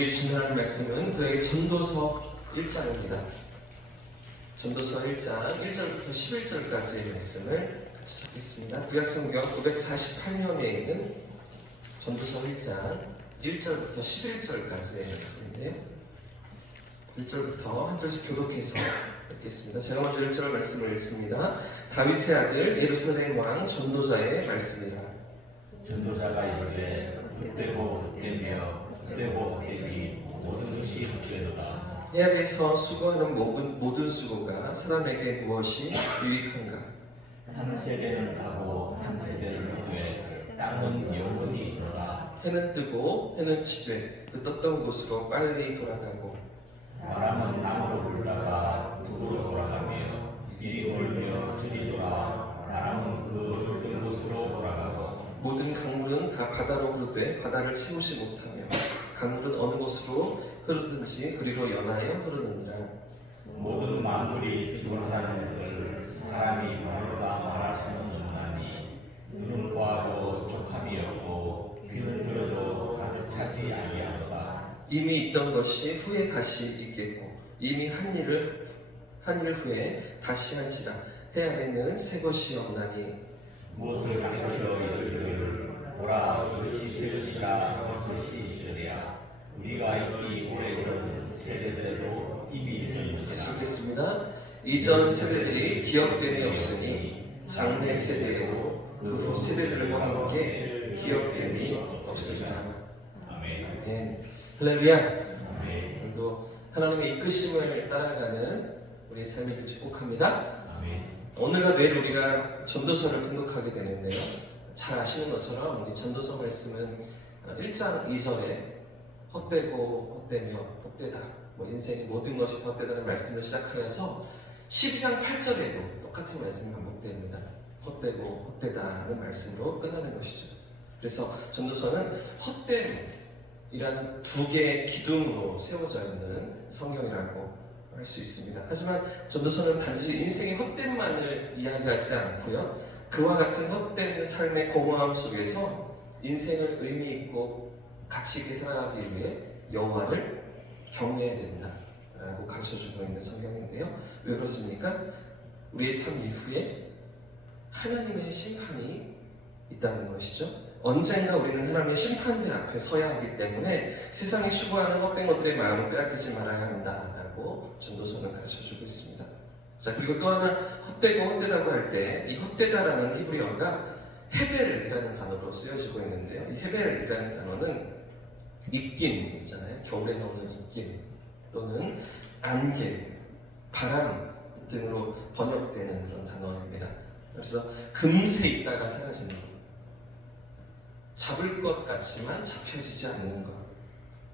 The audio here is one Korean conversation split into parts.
우리에게 주신 하나님 말씀은 그에게 전도서 1장입니다. 전도서 1장 1절부터 11절까지의 말씀을 같이 찾겠습니다. 구약성경 948년에 있는 전도서 1장 1절부터 11절까지의 말씀인데요. 1절부터 한 절씩 교독해서 읽겠습니다. 제가 먼저 1절 말씀을 읽습니다. 다윗의 아들 예루살렘 왕 전도자의 말씀이라. 전도자가 이르되 헛되고 헛되며 헛되고 헛되니 모든 것이 헛되도다. 해악에서 수고하는 모든 수고가 사람에게 무엇이 유익한가? 한 세대는 가고 한 세대를 후에 땅은 영원히 있도다. 해는 뜨고 해는 지되 그 떴던 곳으로 빨리 돌아가고 바람은 남으로 불다가 북으로 돌아가며 이리 돌며 저리 돌아 바람은 그 돌던 곳으로 돌아가고 모든 강물은 다 바다로 흐르되 바다를 채우지 못하며 강물은 어느 곳으로 흐르든지 그리로 연하여 흐르느니라. 모든 만물이 피곤하다는 것을 사람이 말로다 말할 수는 없나니 눈은 보아도 족함이 없고 귀는 들어도 가득 차지 아니하도다. 이미 있던 것이 후에 다시 있겠고 이미 한 일 후에 다시 한지라. 해악에는 새 것이 없나니 무엇을 가르쳐 이르기를 보라 이것이 새 것이라 그것이 있으랴. 우리가 있기 오래전 세대들에도 이미 있었느니라. 시작했습니다. 이전 세대들이 기억됨이 없으니 장래 세대로 그 후 세대들과 함께 기억됨이 없으리라. 아멘. 아멘. 할렐루야. 아멘. 또 하나님의 이끄심을 따라가는 우리의 삶이 축복합니다. 아멘. 오늘과 내일 우리가 전도서를 등록하게 되는데요. 잘 아시는 것처럼 이 전도서 말씀은 1장 2절에 헛되고 헛되며 헛되다, 인생의 모든 것이 헛되다는 말씀을 시작하여서 12장 8절에도 똑같은 말씀이 반복됩니다. 헛되고 헛되다는 말씀으로 끝나는 것이죠. 그래서 전도서는 헛됨이라는 두 개의 기둥으로 세워져 있는 성경이라고 할 수 있습니다. 하지만 전도서는 단지 인생의 헛됨만을 이야기하지 않고요. 그와 같은 헛된 삶의 공허함 속에서 인생을 의미 있고 가치 있게 살아가기 위해 여호와를 경외해야 된다라고 가르쳐주고 있는 성경인데요. 왜 그렇습니까? 우리의 삶 이후에 하나님의 심판이 있다는 것이죠. 언젠가 우리는 하나님의 심판대 앞에 서야 하기 때문에 세상이 추구하는 헛된 것들의 마음을 빼앗기지 말아야 한다라고 전도서는 가르쳐주고 있습니다. 자, 그리고 또 하나 헛되고 헛되다고 할 때 이 헛되다라는 히브리어가 헤벨이라는 단어로 쓰여지고 있는데요. 이 헤벨이라는 단어는 입김 있잖아요. 겨울에 나오는 입김 또는 안개, 바람 등으로 번역되는 그런 단어입니다. 그래서 금세 있다가 사라지는 것, 잡을 것 같지만 잡혀지지 않는 것,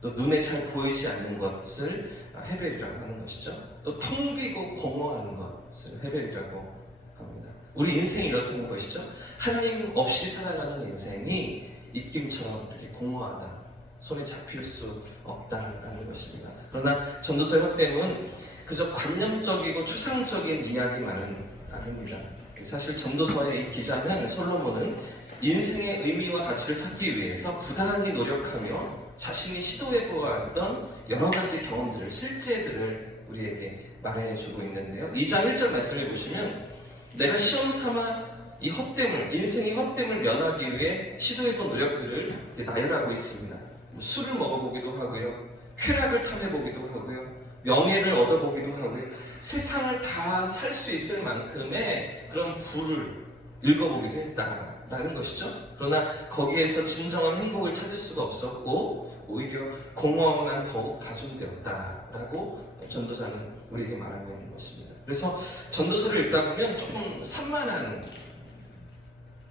또 눈에 잘 보이지 않는 것을 헤벨이라고 하는 것이죠. 또 텅 비고 공허한 것을 헤벨이라고 합니다. 우리 인생이 이렇다는 것이죠. 하나님 없이 살아가는 인생이 입김처럼 이렇게 공허하다, 손에 잡힐 수 없다라는 것입니다. 그러나 전도서의 헛됨은 그저 관념적이고 추상적인 이야기만은 아닙니다. 사실 전도서의 이 기자는 솔로몬은 인생의 의미와 가치를 찾기 위해서 부단히 노력하며 자신이 시도해보았던 여러 가지 경험들을, 실제들을 우리에게 말해주고 있는데요. 2장 1절 말씀을 보시면 내가 시험 삼아 이 헛됨을, 인생의 헛됨을 면하기 위해 시도해본 노력들을 나열하고 있습니다. 술을 먹어보기도 하고요, 쾌락을 탐해보기도 하고요, 명예를 얻어보기도 하고요, 세상을 다 살 수 있을 만큼의 그런 부를 읽어보기도 했다라는 것이죠. 그러나 거기에서 진정한 행복을 찾을 수가 없었고 오히려 공허함만 더욱 가중되었다라고 전도자는 우리에게 말하고 있는 것입니다. 그래서 전도서를 읽다 보면 조금 산만한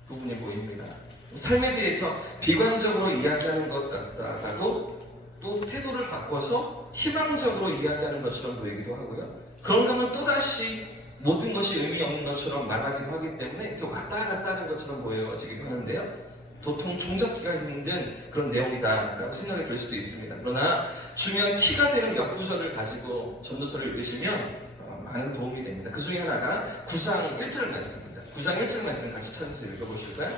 부분이 보입니다. 삶에 대해서 비관적으로 이야기하는 것 같다가도 또 태도를 바꿔서 희망적으로 이야기하는 것처럼 보이기도 하고요. 그런가 하면 또다시 모든 것이 의미 없는 것처럼 말하기도 하기 때문에 이렇게 왔다 갔다 하는 것처럼 보여지기도 하는데요. 도통 종잡기가 힘든 그런 내용이다라고 생각이 들 수도 있습니다. 그러나 중요한 키가 되는 몇 구절을 가지고 전도서를 읽으시면 많은 도움이 됩니다. 그 중에 하나가 9장 1절 말씀입니다. 9장 1절 말씀 같이 찾아서 읽어보실까요?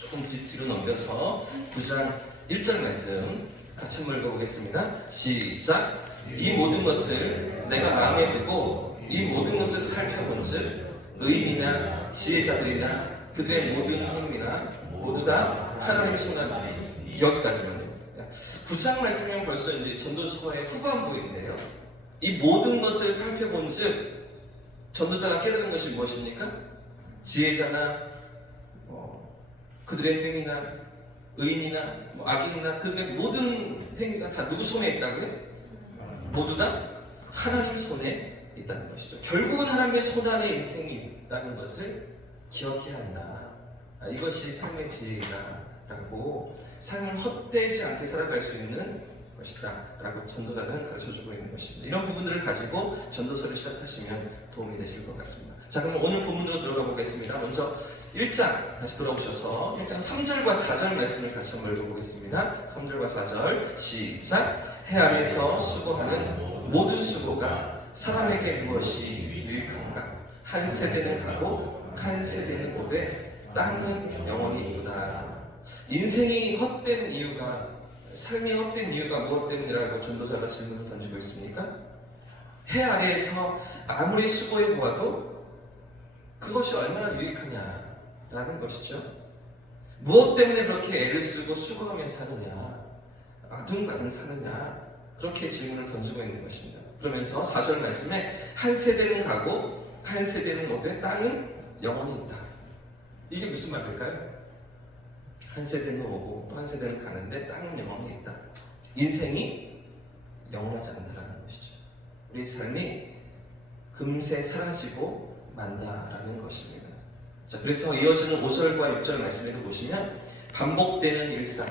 조금 뒤로 넘겨서 9장 1절 말씀 같이 한번 읽어보겠습니다. 시작. 이 모든 것을 내가 마음에 두고 이 모든 것을 살펴본즉 의인이나 지혜자들이나 그들의 모든 행위나 모두 다 하나님의 손 안에 있으니. 여기까지만요. 9장 말씀이면 벌써 이제 전도서의 후반부인데요. 이 모든 것을 살펴본즉 전도자가 깨달은 것이 무엇입니까? 지혜자나 그들의 행위나 의인이나 악인이나 그들의 모든 행위가 다 누구 손에 있다고요? 모두 다 하나님 손에 있다는 것이죠. 결국은 하나님의 손 안에 인생이 있다는 것을 기억해야 한다. 이것이 삶의 지혜다라고 삶을 헛되지 않게 살아갈 수 있는 것이다 라고 전도자는 가르쳐주고 있는 것입니다. 이런 부분들을 가지고 전도서를 시작하시면 도움이 되실 것 같습니다. 자, 그럼 오늘 본문으로 들어가 보겠습니다. 먼저 1장 다시 돌아오셔서 1장 3절과 4절 말씀을 같이 한번 읽어보겠습니다. 3절과 4절 시작. 해 아래에서 수고하는 모든 수고가 사람에게 무엇이 유익한가? 한 세대는 가고 한 세대는 오되 땅은 영원히 있도다. 인생이 헛된 이유가, 삶이 헛된 이유가 무엇 때문이라고 전도자가 질문을 던지고 있습니까? 해 아래에서 아무리 수고해 보아도 그것이 얼마나 유익하냐라는 것이죠. 무엇 때문에 그렇게 애를 쓰고 수고하며 사느냐, 아둥바둥 사느냐, 그렇게 질문을 던지고 있는 것입니다. 그러면서 4절 말씀에 한 세대는 가고 한 세대는 오되 땅은 영원히 있다. 이게 무슨 말일까요? 한 세대는 오고 또 한 세대는 가는데 땅은 영원히 있다. 인생이 영원하지 않다라는 것이죠. 우리 삶이 금세 사라지고 만다라는 것입니다. 자, 그래서 이어지는 5절과 6절 말씀에도 보시면 반복되는 일상,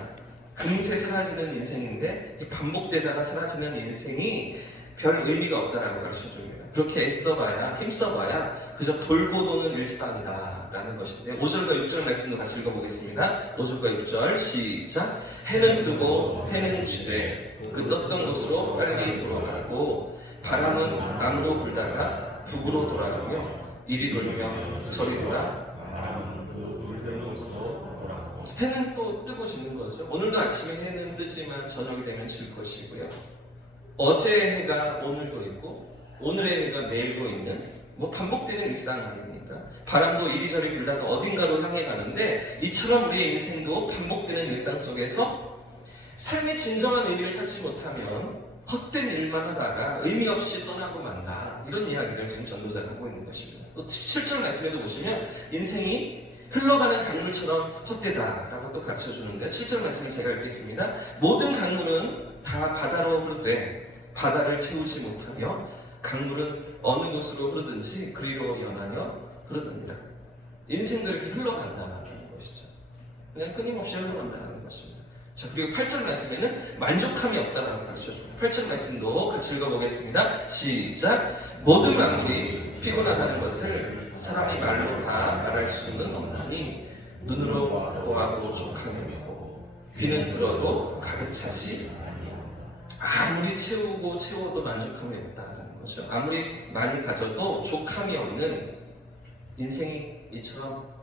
금세 사라지는 인생인데 반복되다가 사라지는 인생이 별 의미가 없다라고 가르쳐줍니다. 그렇게 애써봐야, 힘써봐야 그저 돌고 도는 일상이다 라는 것인데 5절과 6절 말씀도 같이 읽어보겠습니다. 5절과 6절 시작. 해는 뜨고 해는 지되 그 떴던 곳으로 빨리 돌아가고 바람은 남으로 불다가 북으로 돌아가며 이리 돌며 저리 돌아. 해는 또 뜨고 지는 거죠. 오늘도 아침에 해는 뜨지만 저녁이 되면 질 것이고요. 어제의 해가 오늘도 있고 오늘의 해가 내일도 있는 반복되는 일상 아닙니까? 바람도 이리저리 불다가 어딘가로 향해 가는데 이처럼 우리의 인생도 반복되는 일상 속에서 삶의 진정한 의미를 찾지 못하면 헛된 일만 하다가 의미 없이 떠나고 만다. 이런 이야기를 지금 전도자가 하고 있는 것입니다. 또 7절 말씀에도 보시면 인생이 흘러가는 강물처럼 헛되다라고 또 가르쳐주는데 7절 말씀을 제가 읽겠습니다. 모든 강물은 다 바다로 흐르되 바다를 채우지 못하며 강물은 어느 곳으로 흐르든지 그리로 연하여 흐르느니라. 인생도 이렇게 흘러간다는 것이죠. 그냥 끊임없이 흘러간다는 것입니다. 자, 그리고 8절 말씀에는 만족함이 없다라고 가르쳐줘요. 8절 말씀도 같이 읽어보겠습니다. 시작. 모든 만물이 피곤하다는 것을 사람이 말로 다 말할 수는 없나니 눈으로 보아도 족함이 없고 귀는 들어도 가득 차지 아무리 채우고 채워도 만족함이 없다는 거죠. 아무리 많이 가져도 족함이 없는 인생이 이처럼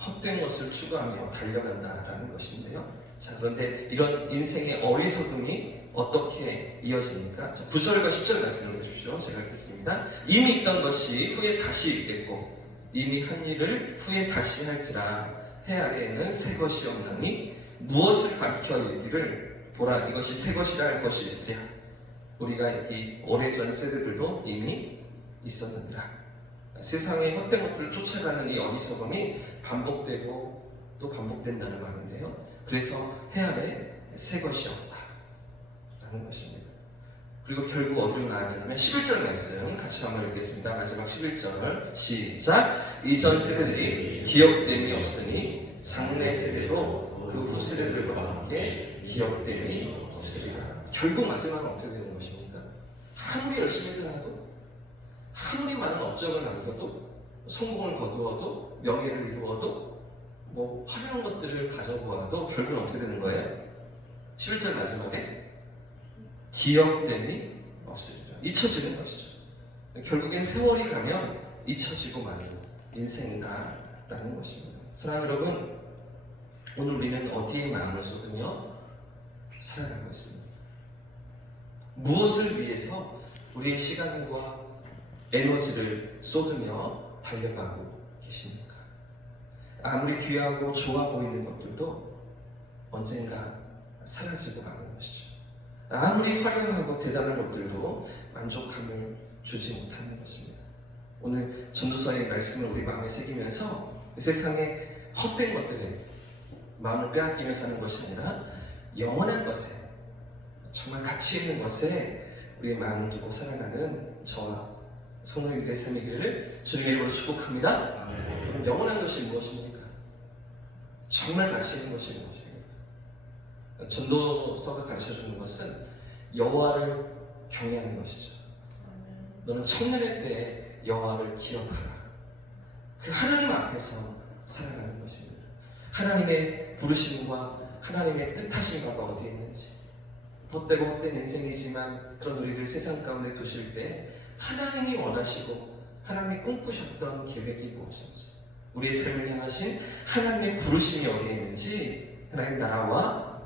헛된 것을 추구하며 달려간다라는 것인데요. 자, 그런데 이런 인생의 어리석음이 어떻게 이어집니까? 자, 9절과 10절 말씀을 보십시오. 제가 읽겠습니다. 이미 있던 것이 후에 다시 있겠고 이미 한 일을 후에 다시 할지라 해 아래에는 새 것이 없나니 무엇을 가르쳐 이르기를 보라 이것이 새 것이라 할 것이 있으랴. 우리가 이 오래전 세대들도 이미 있었느니라. 세상의 헛된 것들을 쫓아가는 이 어리석음이 반복되고 또 반복된다는 말인데요. 그래서 해 아래 새 것이 없다 라는 것입니다. 그리고 결국 어디로 나아가냐면 11절 말씀 같이 한번 읽겠습니다. 마지막 11절 시작. 이전 세대들이 기억됨이 없으니 장래 세대도 그 후 세대들과 함께 기억됨이 없으리라. 결국 마지막은 어떻게 되는 것입니까? 아무리 열심히 살아도 아무리 많은 업적을 남겨도 성공을 거두어도 명예를 이루어도 화려한 것들을 가져보아도 결국은 어떻게 되는 거예요? 11절 마지막에 기억됨이 없습니다. 잊혀지는 것이죠. 결국엔 세월이 가면 잊혀지고 마는 인생이다라는 것입니다. 사랑하는 여러분, 오늘 우리는 어디에 마음을 쏟으며 살아가고 있습니다. 무엇을 위해서 우리의 시간과 에너지를 쏟으며 달려가고 계십니까? 아무리 귀하고 좋아 보이는 것들도 언젠가 사라지고 마는 것이죠. 아무리 화려하고 대단한 것들도 만족함을 주지 못하는 것입니다. 오늘 전도서의 말씀을 우리 마음에 새기면서 세상의 헛된 것들에 마음을 빼앗기며 사는 것이 아니라 영원한 것에, 정말 가치 있는 것에 우리의 마음을 두고 살아가는 저와 성도님들의 삶이기를 주님의 이름으로 축복합니다. 그럼 영원한 것이 무엇입니까? 정말 가치 있는 것이 무엇입니까? 전도서가 가르쳐주는 것은 여호와를 경외하는 것이죠. 너는 청년의 때에 여호와를 기억하라. 그 하나님 앞에서 살아가는 것입니다. 하나님의 부르심과 하나님의 뜻하신 바가 어디에 있는지, 헛되고 헛된 인생이지만 그런 우리를 세상 가운데 두실 때 하나님이 원하시고 하나님이 꿈꾸셨던 계획이 무엇인지, 우리의 삶을 향하신 하나님의 부르심이 어디에 있는지, 하나님 나라와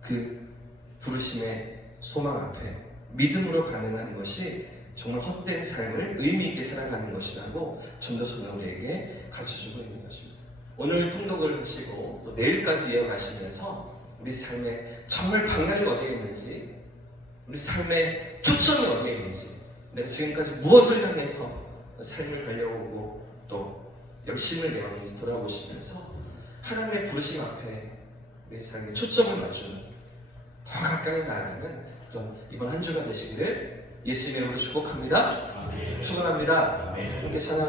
그 부르심의 소망 앞에 믿음으로 반응하는 것이 정말 헛된 삶을 의미 있게 살아가는 것이라고 전도서는 우리에게 가르쳐주고 있는 것입니다. 오늘 통독을 하시고 또 내일까지 이어가시면서 우리 삶에 정말 방향이 어디에 있는지, 우리 삶의 초점이 어디에 있는지, 내가 지금까지 무엇을 향해서 삶을 달려오고 또 열심을 내었는지 돌아보시면서 하나님의 부르심 앞에 우리 삶의 초점을 맞추는, 더 가까이 나아가는 그런 이번 한 주가 되시기를 예수님의 이름으로 축복합니다. 축원합니다. 이렇게 찬양